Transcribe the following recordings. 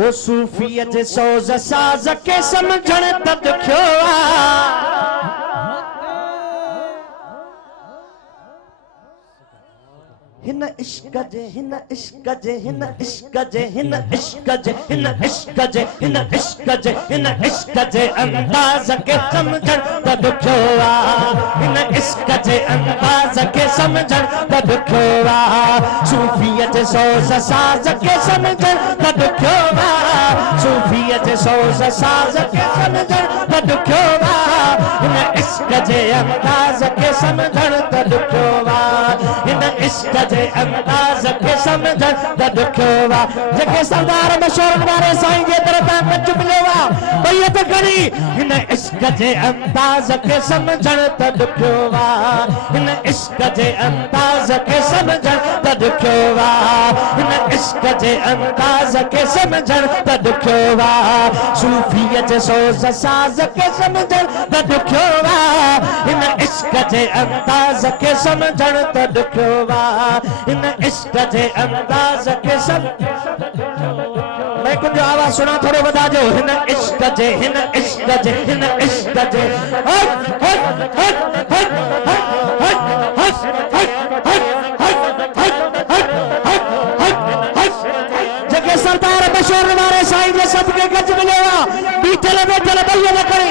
ओ सूफीअ जे सोज़ साज़ के समझण त ॾुखियो हिन इश्क जे हिन इश्क जे हिन इश्क जे हिन इश्क जे हिन इश्क जे हिन इश्क जे हिन इश्क जे अंदाज़ के समझण त ॾुखियो हिन इश्क जे अंदाज़ के समझण त ॾुखियो सूफीअ जे सोज़ साज़ के समझण त ॾुखियो सूफीअ जे सोज़ साज़ के समझण त ॾुखियो हिन इश्क जे अंदाज़ के समझण त ॾुखियो हिन इश्क जे अंदाज़ के समझण त ॾुखियो जेके सरदार मशहूर वारे साईं जे तरफ़ां कच मिलियो बैत खणी हिन इश्क जे अंदाज़ के समझण त ॾुखियो हिन इश्क जे अंदाज़ के समझण त ॾुखियो हिन इश्क जे अंदाज़ के समझण त ॾुखियो सूफीअ जे सोज़ साज़ के समझण त ॾुखियो हिन इश्क जे अंदाज़ के समझण त ॾुखियो हिन इश्क जे अंदाज़ के मैं कुछ आवाज़ सुना थोड़ो बता जो हिन इश्क जे हिन इश्क जे हिन इश्क जे जेके सरदार बशर वारे साईं जे सबके गज मिलियो बीठल बैठल भैया न करे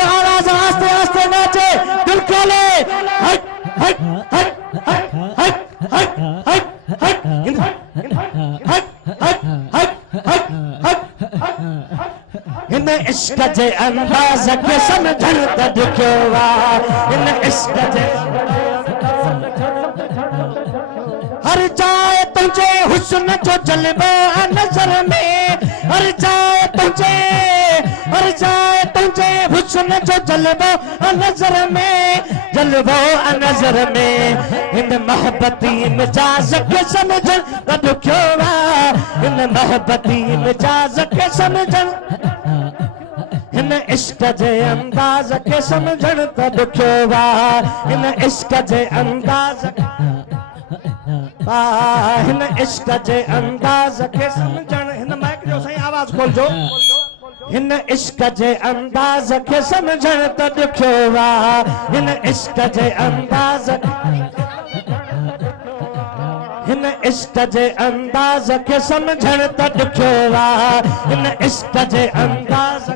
आवाज आस्ते आस्ते नाचे दिल खोले हिन इश्क जे अंदाज़ के समझण त ॾुखियो हिन इश्क जे हर जाए तुझे हुस्न जो जलवो नजर में हर जाए तुझे हुस्न जो जलवो नजर में जलवो नजर में हिन मोहब्बती मिजाज के समझण त ॾुखियो हिन मोहब्बती मिजाज के समझण हिन इश्क जे अंदाज़ के समझण त ॾुखियो हिन इश्क जे अंदाज़ हिन इश्क जे अंदाज़ के समझण हिन माइक जो सही आवाज़ खोलजो हिन इश्क जे अंदाज़ के समझण त ॾुखियो हिन इश्क जे अंदाज़ हिन इश्क जे अंदाज़ के समझण त ॾुखियो हिन इश्क जे अंदाज़